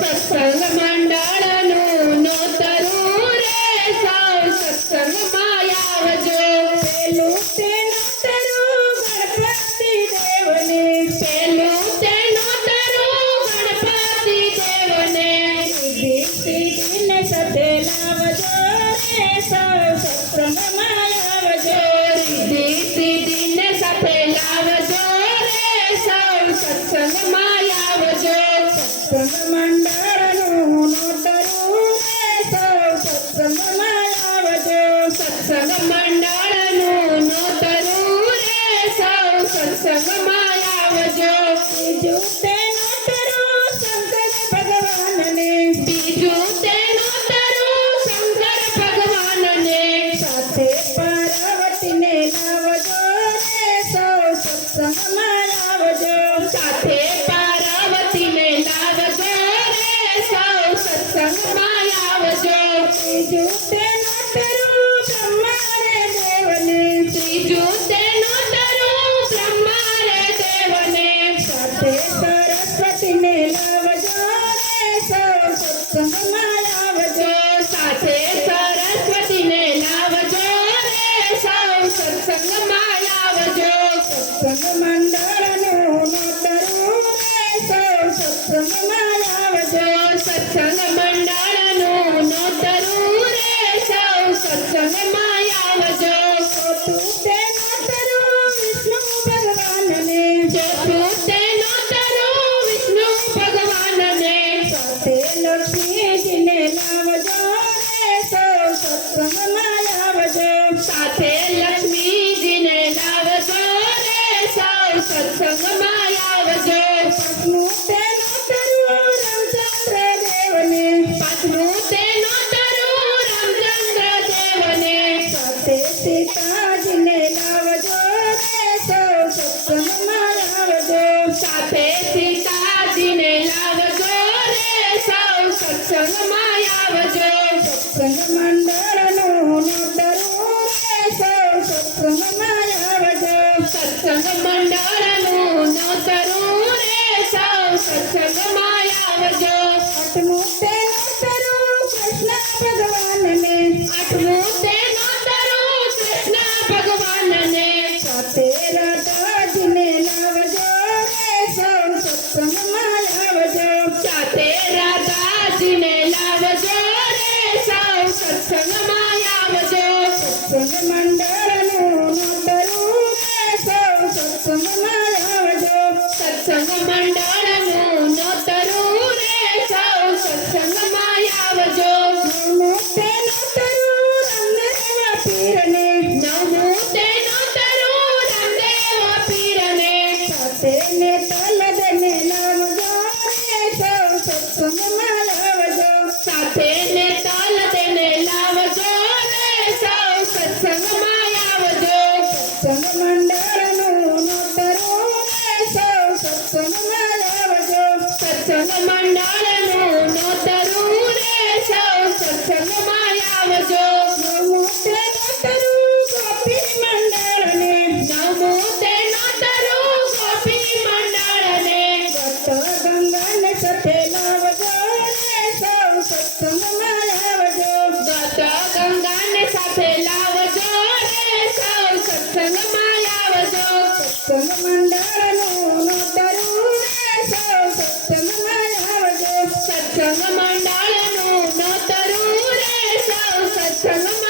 સત્સંગ મંડળનું નોતરું રે સૌ સત્સંગમાં આવજો. પેલું તે નોતરું ગણપતિ દેવને, પેલું તે નોતરું ગણપતિ દેવને, સિદ્ધિ સિદ્ધિને સાથે લાવજો રે સૌ સત્સંગમાં આવજો. સિદ્ધિ સિદ્ધિને સાથે લાવજો રે સૌ સત્સંગમાં આવજો. સત્સંગ મંડળનું નોતરું રે સૌ સત્સંગમાં આવજો. સત્સંગ મંડળનું નોતરું રે સૌ સત્સંગમાં આવજો. બીજું તે નોતરું શંકર ભગવાનને, બીજું તે નોતરું શંકર ભગવાનને, સાથે પાર્વતીને લાવજો રે સૌ સત્સંગમાં આવજો. સાથે પાર્વતીને લાવજો રે સૌ સત્સંગમાં આવજો. ત્રીજું તે નોતરું બ્રહ્માને દેવને, ત્રીજું તે નોતરું બ્રહ્મા રે દેવને, સાથે સરસ્વતીને લાવજો રે સૌ સત્સંગમાં આવજો. સાથે સરસ્વતીને લાવજો રે સૌ સત્સંગમાં આવજો. સત્સંગ મંડળનું નોતરું રે સૌ સત્સંગમાં આવજો. સત્સંગ મંડળનું નોતરું રે સૌ સત્સંગમાં આવજો. ચોથું તે નોતરું વિષ્ણુ ભગવાનને, ચોથું તે નોતરું વિષ્ણુ ભગવાનને, સાથે લક્ષ્મીજીને લાવજો રે સૌ સત્સંગમાં આવજો. સાથે લક્ષ્મીજીને લાવજો રે સૌ સત્સંગમાં આવજો. પાંચમું તે નોતરું રામચંદ્ર દેવને, પાંચમું તે નોતરું રામચંદ્ર દેવને, સાથે સીતાજીને લાવજો રે સૌ સત્સંગમાં આવજો. સાથે સીતાજીને લાવજો રે સૌ સત્સંગમાં આવજો. સત્સંગ મંડળનું નોતરું રે સૌ સત્સંગમાં આવજો. સત્સંગ મંડળનું નોતરું રે સૌ સત્સંગમાં આવજો. આઠમું તે નોતરું કૃષ્ણ ભગવાનને, આઠમું તે નોતરું કૃષ્ણ ભગવાનને, સાથે રાધાજીને લાવજો રે સૌ સત્સંગમાં આવજો. સાથે રાધાજીને લાવજો રે સૌ સત્સંગમાં આવજો. સત્સંગ મંડળનું નોતરું રે સૌ સત્સંગમાં આવજો. સત્સંગ મંડળનું નોતરું રે સૌ સત્સંગમાં આવજો. નવમું તે નોતરું રામદેવ પીરને, નવમું તે નોતરું રામદેવ પીરને, સાથે નેતલ દને લાવજો રે સૌ સત્સંગમાં આવજો. સાથે ને તાલ તેને લાવજો રે સૌ સત્સંગમાં આવજો. સત્સંગ મંડળનું નોતરું રે સૌ સત્સંગમાં આવજો. સત્સંગ મંડળનું નોતરું રે સૌ સત્સંગમાં આવજો. નવમું તે નોતરું ગોપી મંડળને, નવમું તે નોતરું ગોપી મંડળને, ગત ગંગાને સાથે લાવજો રે સૌ સત્સંગમાં આવજો. ગત ગંગાને સાથે લાવજો રે સૌ સત્સંગમાં આવજો. સત્સંગ મંડળનું નોતરું રે સૌ સત્સંગમાં આવજો. સત્સંગ મંડળનું નોતરું રે સૌ સત્સંગમાં